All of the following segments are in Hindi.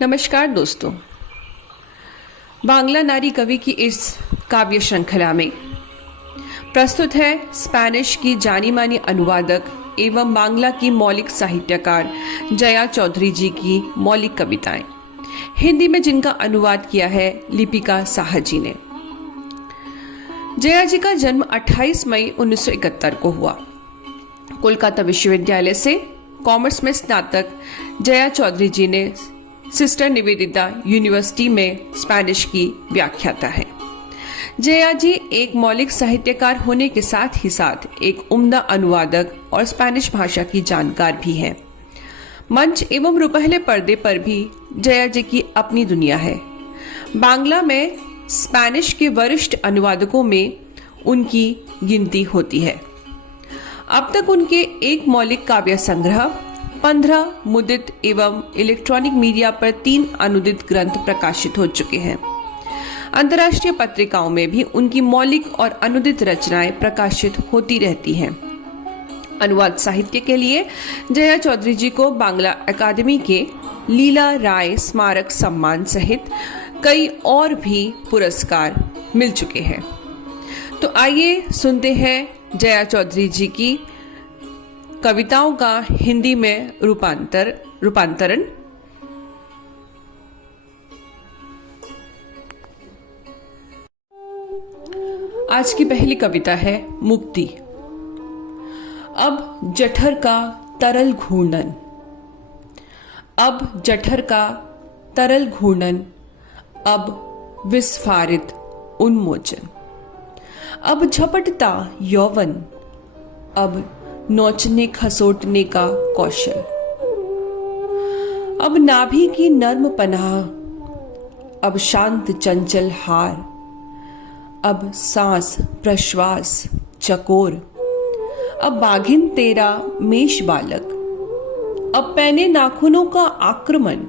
नमस्कार दोस्तों। बांग्ला नारी कवि की इस काव्य श्रृंखला में प्रस्तुत है स्पेनिश की जानी मानी अनुवादक एवं बांग्ला की मौलिक साहित्यकार जया चौधरी जी की मौलिक कविताएं, हिंदी में जिनका अनुवाद किया है लिपिका साहा जी ने। जया जी का जन्म 28 मई 1971 को हुआ। कोलकाता विश्वविद्यालय से कॉमर्स में स्नातक जया चौधरी जी ने सिस्टर निवेदिता यूनिवर्सिटी में स्पेनिश की व्याख्याता है। जया जी एक मौलिक साहित्यकार होने के साथ ही साथ एक उम्दा अनुवादक और स्पेनिश भाषा की जानकार भी हैं। मंच एवं रुपहले पर्दे पर भी जया जी की अपनी दुनिया है। बांग्ला में स्पेनिश के वरिष्ठ अनुवादकों में उनकी गिनती होती है। अब तक उनके एक मौलिक काव्य संग्रह, 15 मुद्रित एवं इलेक्ट्रॉनिक मीडिया पर 3 अनुदित ग्रंथ प्रकाशित हो चुके हैं। अंतर्राष्ट्रीय पत्रिकाओं में भी उनकी मौलिक और अनुदित रचनाएं प्रकाशित होती रहती हैं। अनुवाद साहित्य के लिए जया चौधरी जी को बांग्ला अकादमी के लीला राय स्मारक सम्मान सहित कई और भी पुरस्कार मिल चुके हैं। तो आइए सुनते हैं जया चौधरी जी की कविताओं का हिंदी में रूपांतरण। आज की पहली कविता है मुक्ति। अब जठर का तरल घूर्णन, अब जठर का तरल घूर्णन, अब विस्फारित उन्मोचन, अब झपटता यौवन, अब नोचने खसोटने का कौशल, अब नाभि की नर्म पनाह, अब शांत चंचल हार, अब सांस प्रश्वास चकोर, अब बाघिन तेरा मेष बालक, अब पैने नाखूनों का आक्रमण,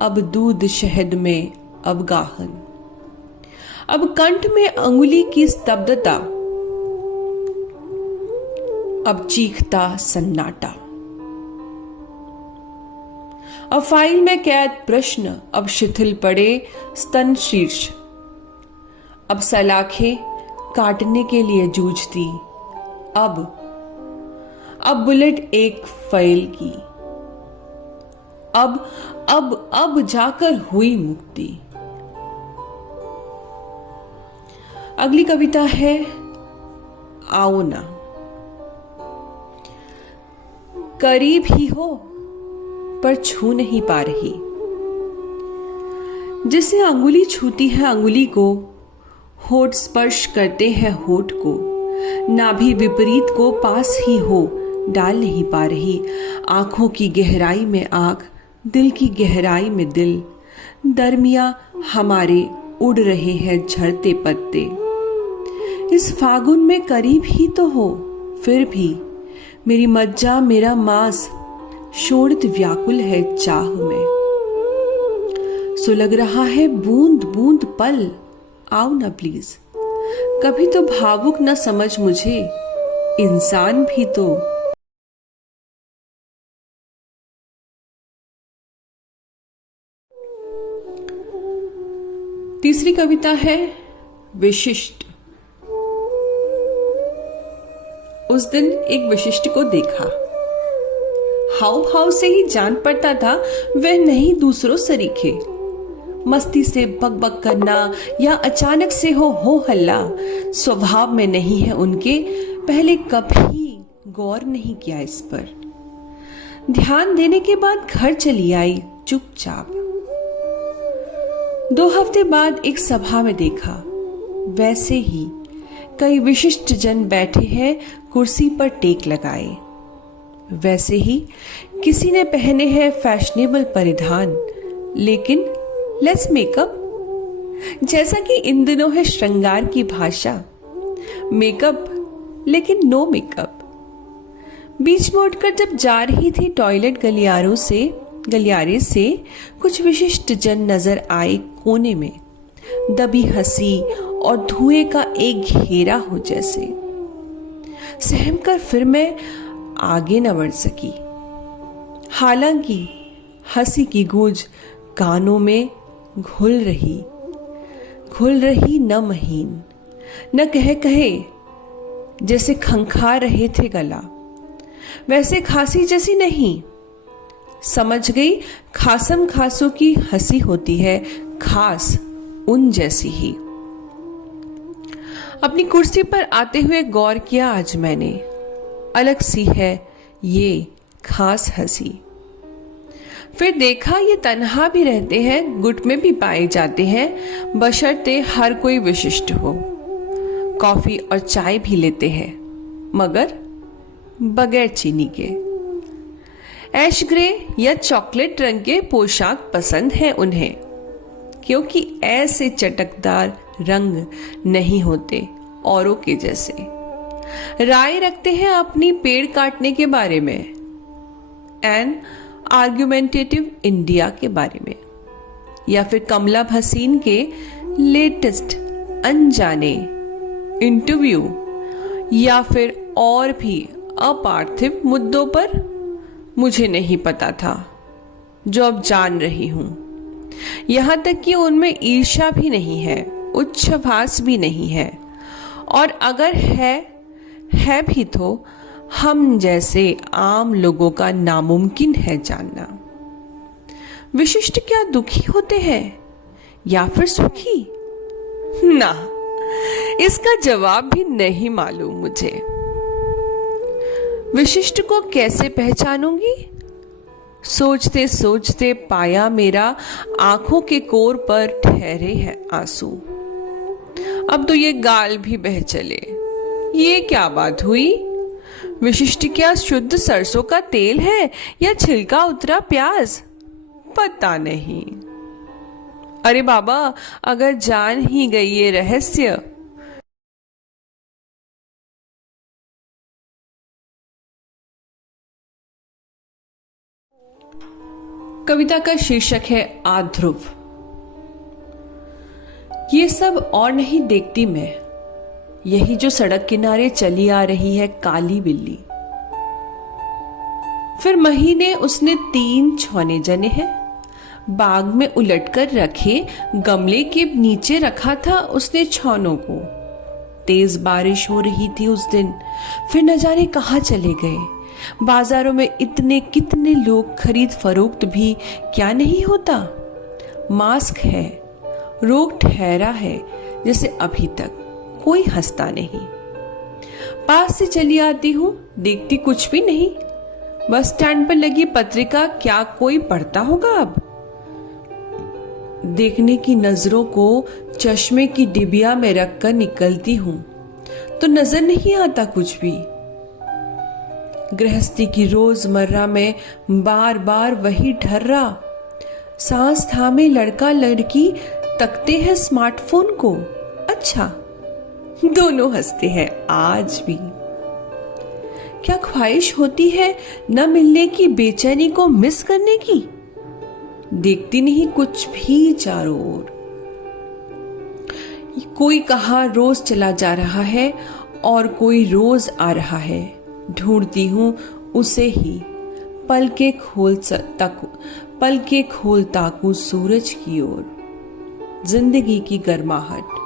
अब दूध शहद में अवगाहन, अब कंठ में अंगुली की स्तब्धता, अब चीखता सन्नाटा, अब फाइल में कैद प्रश्न, अब शिथिल पड़े स्तन शीर्ष, अब सलाखें काटने के लिए जूझती, अब बुलेट एक फाइल की, अब जाकर हुई मुक्ति। अगली कविता है आओ ना। करीब ही हो पर छू नहीं पा रही, जिसे अंगुली छूती है अंगुली को, होठ स्पर्श करते हैं होठ को, नाभि विपरीत को पास ही हो डाल नहीं पा रही। आंखों की गहराई में आंख, दिल की गहराई में दिल, दरमिया हमारे उड़ रहे हैं झड़ते पत्ते। इस फागुन में करीब ही तो हो, फिर भी मेरी मज्जा मेरा मांस शोणित व्याकुल है चाह में। सुलग रहा है बूंद बूंद पल, आओ ना प्लीज। कभी तो भावुक न समझ मुझे, इंसान भी तो। तीसरी कविता है विशिष्ट। उस दिन एक विशिष्ट को देखा, हाव भाव से ही जान पड़ता था वह नहीं दूसरों सरीखे। मस्ती से बकबक करना या अचानक से हो हल्ला स्वभाव में नहीं है उनके। पहले कभी गौर नहीं किया इस पर। ध्यान देने के बाद घर चली आई चुपचाप। 2 हफ्ते बाद एक सभा में देखा, वैसे ही कई विशिष्ट जन बैठे हैं कुर्सी पर टेक लगाए। वैसे ही किसी ने पहने हैं फैशनेबल परिधान, लेकिन लेस मेकअप। जैसा कि इन दिनों है श्रृंगार की भाषा, मेकअप लेकिन नो मेकअप। बीच में उठकर जब जा रही थी टॉयलेट गलियारे से कुछ विशिष्ट जन नजर आए कोने में, दबी हंसी और धुएं का एक घेरा हो जैसे। सहमकर फिर मैं आगे न बढ़ सकी। हालांकि हंसी की गूंज कानों में घुल रही न महीन, न कहे कहे जैसे खंखा रहे थे गला, वैसे खांसी जैसी नहीं। समझ गई खासम खासों की हंसी होती है, खास उन जैसी ही। अपनी कुर्सी पर आते हुए गौर किया आज मैंने, अलग सी है ये खास हंसी। फिर देखा ये तन्हा भी रहते हैं, गुट में भी पाए जाते हैं, बशर्ते हर कोई विशिष्ट हो। कॉफी और चाय भी लेते हैं, मगर बगैर चीनी के। ऐश ग्रे या चॉकलेट रंग के पोशाक पसंद है उन्हें, क्योंकि ऐसे चटकदार रंग नहीं होते औरों के जैसे। राय रखते हैं अपनी पेड़ काटने के बारे में, एन आर्गुमेंटेटिव इंडिया के बारे में, या फिर कमला भसीन के लेटेस्ट अनजाने इंटरव्यू, या फिर और भी अपार्थिव मुद्दों पर। मुझे नहीं पता था, जो अब जान रही हूं। यहां तक कि उनमें ईर्ष्या भी नहीं है, उच्छ्वास भी नहीं है, और अगर है भी तो हम जैसे आम लोगों का नामुमकिन है जानना। विशिष्ट क्या दुखी होते हैं या फिर सुखी? ना, इसका जवाब भी नहीं मालूम मुझे। विशिष्ट को कैसे पहचानूंगी? सोचते सोचते पाया मेरा आंखों के कोर पर ठहरे हैं आंसू। अब तो ये गाल भी बह चले। ये क्या बात हुई? विशिष्ट क्या शुद्ध सरसों का तेल है या छिलका उतरा प्याज? पता नहीं। अरे बाबा, अगर जान ही गई ये रहस्य। कविता का शीर्षक है आध्रुव। ये सब और नहीं देखती मैं, यही जो सड़क किनारे चली आ रही है काली बिल्ली। फिर महीने उसने 3 छौने जने हैं, बाग में उलटकर रखे गमले के नीचे रखा था उसने छौनों को। तेज बारिश हो रही थी उस दिन, फिर न जाने कहां चले गए। बाजारों में इतने कितने लोग खरीद फरोख्त भी क्या नहीं होता। मास्क है, रोग ठहरा है, जैसे अभी तक कोई हंसता नहीं। पास से चली आती हूं, देखती कुछ भी नहीं। बस स्टैंड पर लगी पत्रिका क्या कोई पढ़ता होगा अब? देखने की नजरों को चश्मे की डिबिया में रखकर निकलती हूं तो नजर नहीं आता कुछ भी। गृहस्थी की रोजमर्रा में बार बार वही ढर्रा। सांस थामे लड़का लड़की तकते हैं स्मार्टफोन को। अच्छा, दोनों हंसते हैं आज भी। क्या ख्वाहिश होती है न मिलने की, बेचैनी को मिस करने की? देखती नहीं कुछ भी चारों ओर। कोई कहा रोज चला जा रहा है और कोई रोज आ रहा है। ढूंढती हूं उसे ही, पल के खोल ताकू सूरज की ओर। जिंदगी की गर्माहट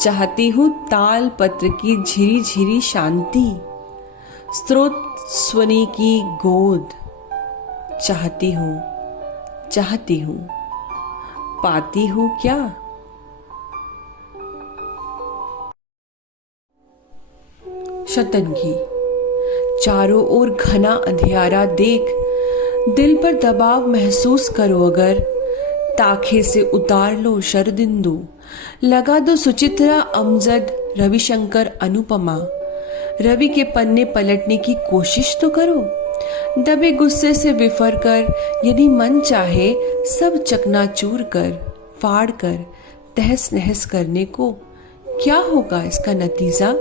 चाहती हूं, ताल पत्र की झिरी झिरी शांति, स्रोत स्वनी की गोद। चाहती हूं, पाती हूं क्या? शतंगी। चारों ओर घना अंधियारा देख, दिल पर दबाव महसूस करो अगर। ताखे से उतार लो शरदिंदु, लगा दो सुचित्रा, अमजद, रविशंकर, अनुपमा। रवि के पन्ने पलटने की कोशिश तो करो। दबे गुस्से से बिफर कर, यदि मन चाहे सब चकनाचूर कर, फाड़ कर, तहस नहस करने को। क्या होगा इसका नतीजा?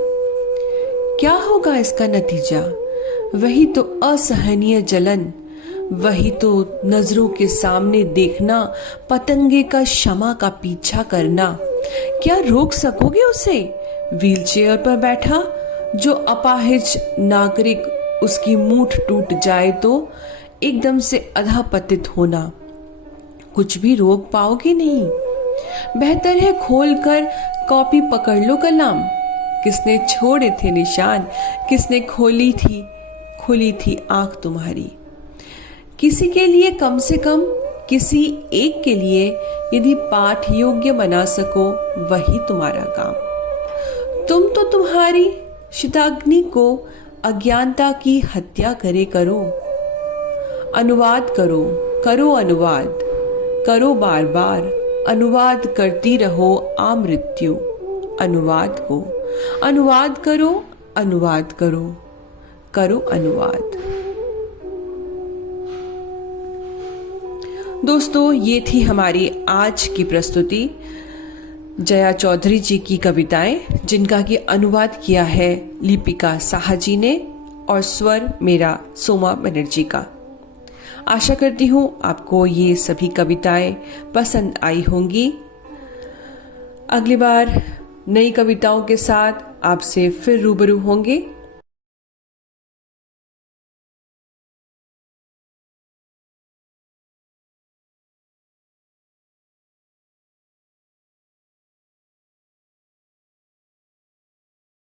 क्या होगा इसका नतीजा? वही तो असहनीय जलन, वही तो नजरों के सामने देखना, पतंगे का शमा का पीछा करना। क्या रोक सकोगे उसे? व्हीलचेयर पर बैठा जो अपाहिज नागरिक, उसकी मूठ टूट जाए तो एकदम से अधःपतित होना। कुछ भी रोक पाओगे नहीं। बेहतर है खोल कर कॉपी पकड़ लो कलम। किसने छोड़े थे निशान, किसने खोली थी आंख तुम्हारी। किसी के लिए कम से कम किसी एक के लिए यदि पाठ योग्य बना सको वही तुम्हारा काम। तुम तो तुम्हारी शिताग्नि को अज्ञानता की हत्या करे करो। अनुवाद करो अनुवाद करो बार बार। अनुवाद करती रहो आमृत्यु। अनुवाद करो अनुवाद। दोस्तों, ये थी हमारी आज की प्रस्तुति जया चौधरी जी की कविताएं, जिनका कि अनुवाद किया है लिपिका साहा जी ने और स्वर मेरा सोमा बनर्जी का। आशा करती हूँ आपको ये सभी कविताएं पसंद आई होंगी। अगली बार नई कविताओं के साथ आपसे फिर रूबरू होंगे।